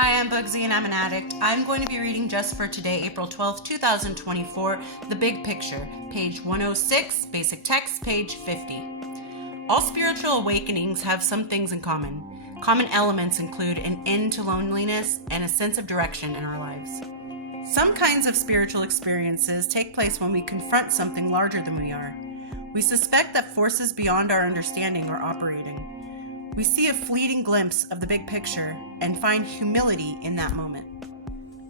Hi, I'm Bugsy and I'm an addict. I'm going to be reading just for today, April 12th, 2024, The Big Picture, page 106, basic text, page 50. All spiritual awakenings have some things in common. Common elements include an end to loneliness and a sense of direction in our lives. Some kinds of spiritual experiences take place when we confront something larger than we are. We suspect that forces beyond our understanding are operating. We see a fleeting glimpse of the big picture and find humility in that moment.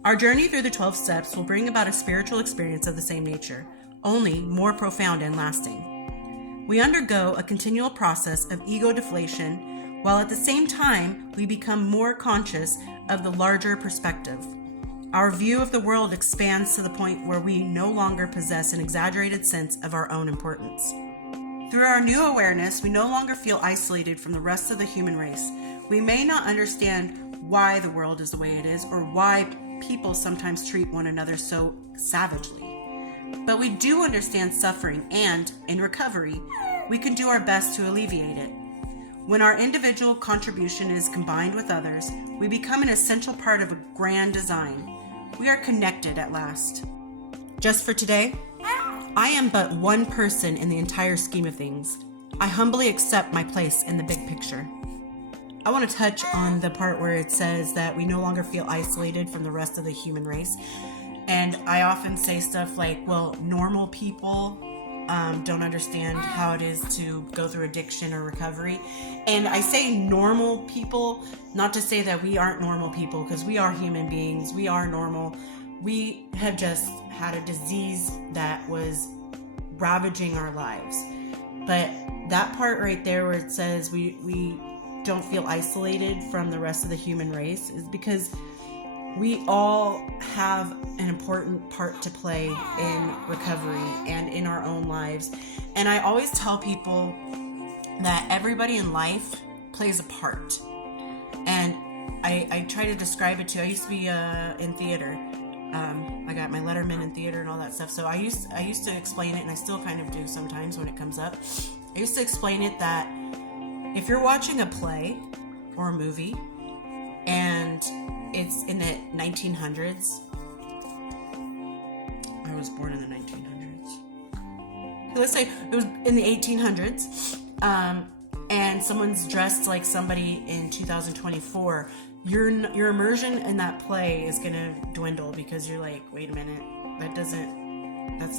Our journey through the 12 steps will bring about a spiritual experience of the same nature, only more profound and lasting. We undergo a continual process of ego deflation, while at the same time we become more conscious of the larger perspective. Our view of the world expands to the point where we no longer possess an exaggerated sense of our own importance. Through our new awareness, we no longer feel isolated from the rest of the human race. We may not understand why the world is the way it is or why people sometimes treat one another so savagely. But we do understand suffering and, in recovery, we can do our best to alleviate it. When our individual contribution is combined with others, we become an essential part of a grand design. We are connected at last. Just for today, I am but one person in the entire scheme of things. I humbly accept my place in the big picture. I want to touch on the part where it says that we no longer feel isolated from the rest of the human race. And I often say stuff like, well, normal people don't understand how it is to go through addiction or recovery. And I say normal people, not to say that we aren't normal people, because we are human beings, we are normal. We have just had a disease that was ravaging our lives. But that part right there where it says we don't feel isolated from the rest of the human race is because we all have an important part to play in recovery and in our own lives. And I always tell people that everybody in life plays a part. And I try to describe it to, I used to be in theater. I got my Letterman in theater and all that stuff. So I used to explain it, and I still kind of do sometimes when it comes up. I used to explain it that if you're watching a play or a movie and it's in the 1900s, I was born in the 1900s. Let's say it was in the 1800s, and someone's dressed like somebody in 2024. Your immersion in that play is going to dwindle because you're like, wait a minute, that's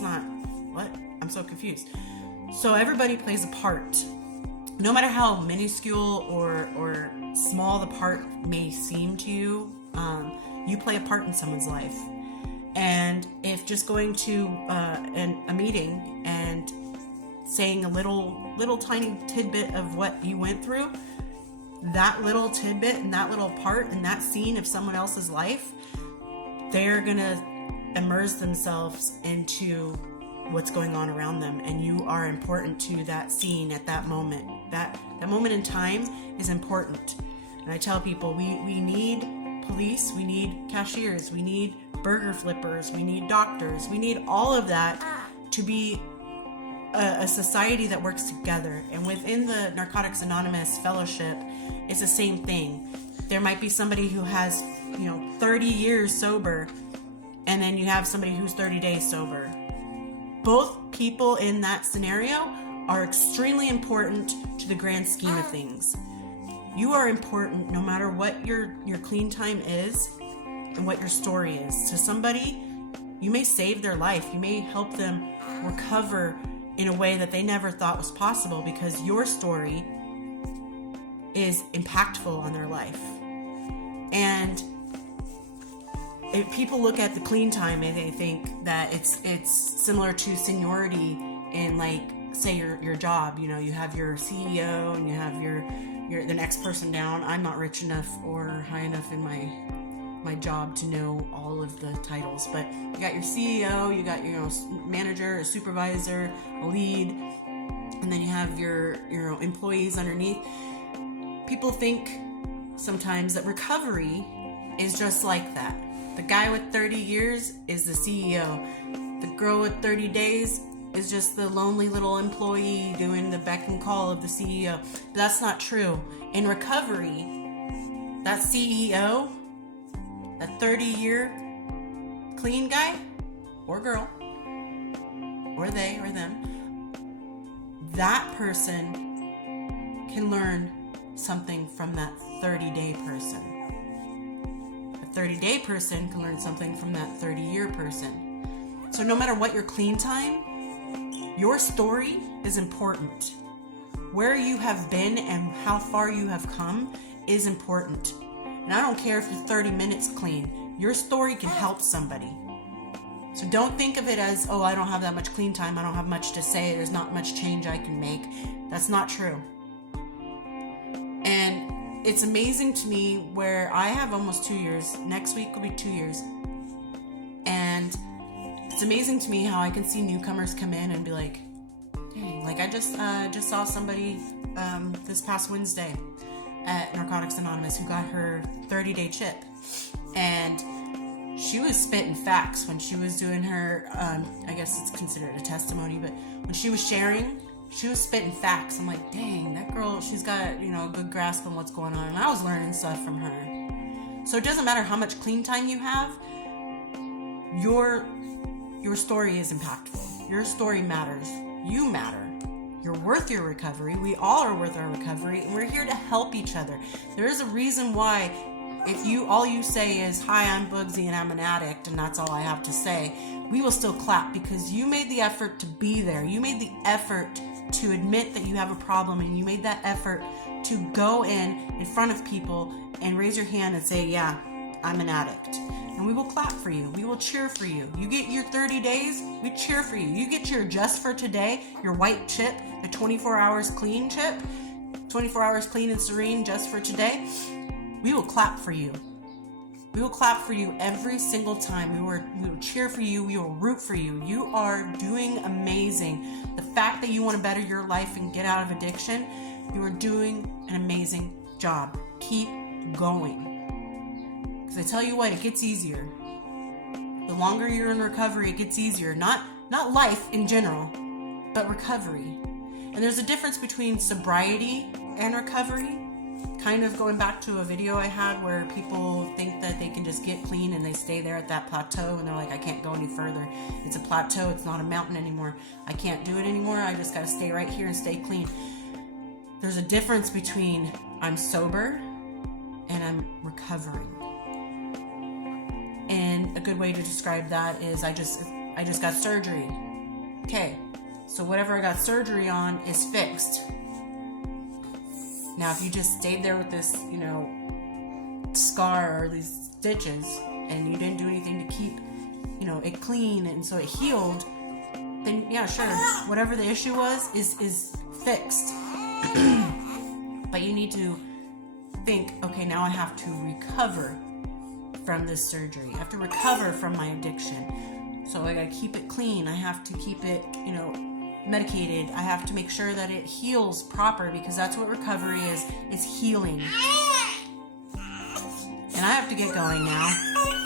not, what? I'm so confused. So everybody plays a part. No matter how minuscule or small the part may seem to you, you play a part in someone's life. And if just going to a meeting and saying a little tiny tidbit of what you went through, that little tidbit and that little part in that scene of someone else's life, they're gonna immerse themselves into what's going on around them, and you are important to that scene at that moment. That moment in time is important. And I tell people we need police, we need cashiers, we need burger flippers, we need doctors, we need all of that to be a society that works together. And within the Narcotics Anonymous Fellowship, it's the same thing. There might be somebody who has 30 years sober, and then you have somebody who's 30 days sober. Both people in that scenario are extremely important to the grand scheme of things. You are important no matter what your clean time is and what your story is. To somebody, you may save their life. You may help them recover in a way that they never thought was possible because your story is impactful on their life. And if people look at the clean time and they think that it's similar to seniority in, like, say your job. You have your CEO and you have your the next person down. I'm not rich enough or high enough in my job to know all of the titles, but you got your CEO, you got your manager, a supervisor, a lead, and then you have your employees underneath. People think sometimes that recovery is just like that. The guy with 30 years is the CEO. The girl with 30 days is just the lonely little employee doing the beck and call of the CEO. But that's not true. In recovery, that CEO that 30-year clean guy or girl, or they or them, that person can learn something from that 30-day person. A 30-day person can learn something from that 30-year person. So no matter what your clean time, your story is important. Where you have been and how far you have come is important. And I don't care if you're 30 minutes clean, your story can help somebody. So don't think of it as, oh, I don't have that much clean time, I don't have much to say, there's not much change I can make. That's not true. And it's amazing to me where I have almost 2 years, next week will be 2 years. And it's amazing to me how I can see newcomers come in and be like, dang, like I just saw somebody this past Wednesday at Narcotics Anonymous who got her 30-day chip. And she was spitting facts when she was doing her, I guess it's considered a testimony, but when she was sharing, she was spitting facts. I'm like, dang, that girl, she's got, a good grasp on what's going on. And I was learning stuff from her. So it doesn't matter how much clean time you have, your story is impactful. Your story matters. You matter. You're worth your recovery. We all are worth our recovery, and we're here to help each other. There is a reason why if all you say is, hi, I'm Bugsy and I'm an addict, and that's all I have to say, we will still clap because you made the effort to be there. You made the effort to admit that you have a problem, and you made that effort to go in front of people and raise your hand and say, yeah, I'm an addict. And we will clap for you. We will cheer for you. You get your 30 days, we cheer for you. You get your just for today, your white chip, the 24 hours clean chip, 24 hours clean and serene just for today. We will clap for you. We will clap for you every single time. We will cheer for you. We will root for you. You are doing amazing. The fact that you want to better your life and get out of addiction, you are doing an amazing job. Keep going. Because I tell you what, it gets easier. The longer you're in recovery, it gets easier. Not life in general, but recovery. And there's a difference between sobriety and recovery. Kind of going back to a video I had where people think that they can just get clean and they stay there at that plateau and they're like, I can't go any further. It's a plateau, it's not a mountain anymore. I can't do it anymore, I just gotta stay right here and stay clean. There's a difference between I'm sober and I'm recovering. And a good way to describe that is I just got surgery. Okay, so whatever I got surgery on is fixed. Now, if you just stayed there with this, scar or these stitches, and you didn't do anything to keep, it clean, and so it healed, then yeah, sure, whatever the issue was is fixed. But you need to think, okay, now I have to recover from this surgery. I have to recover from my addiction. So I gotta keep it clean. I have to keep it, medicated. I have to make sure that it heals proper, because that's what recovery is healing. And I have to get going now,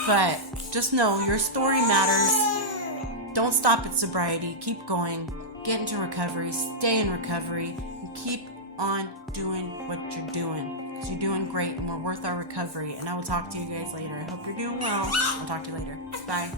but just know your story matters. Don't stop at sobriety. Keep going. Get into recovery. Stay in recovery. And keep on doing what you're doing, because you're doing great and we're worth our recovery. And I will talk to you guys later. I hope you're doing well. I'll talk to you later. Bye.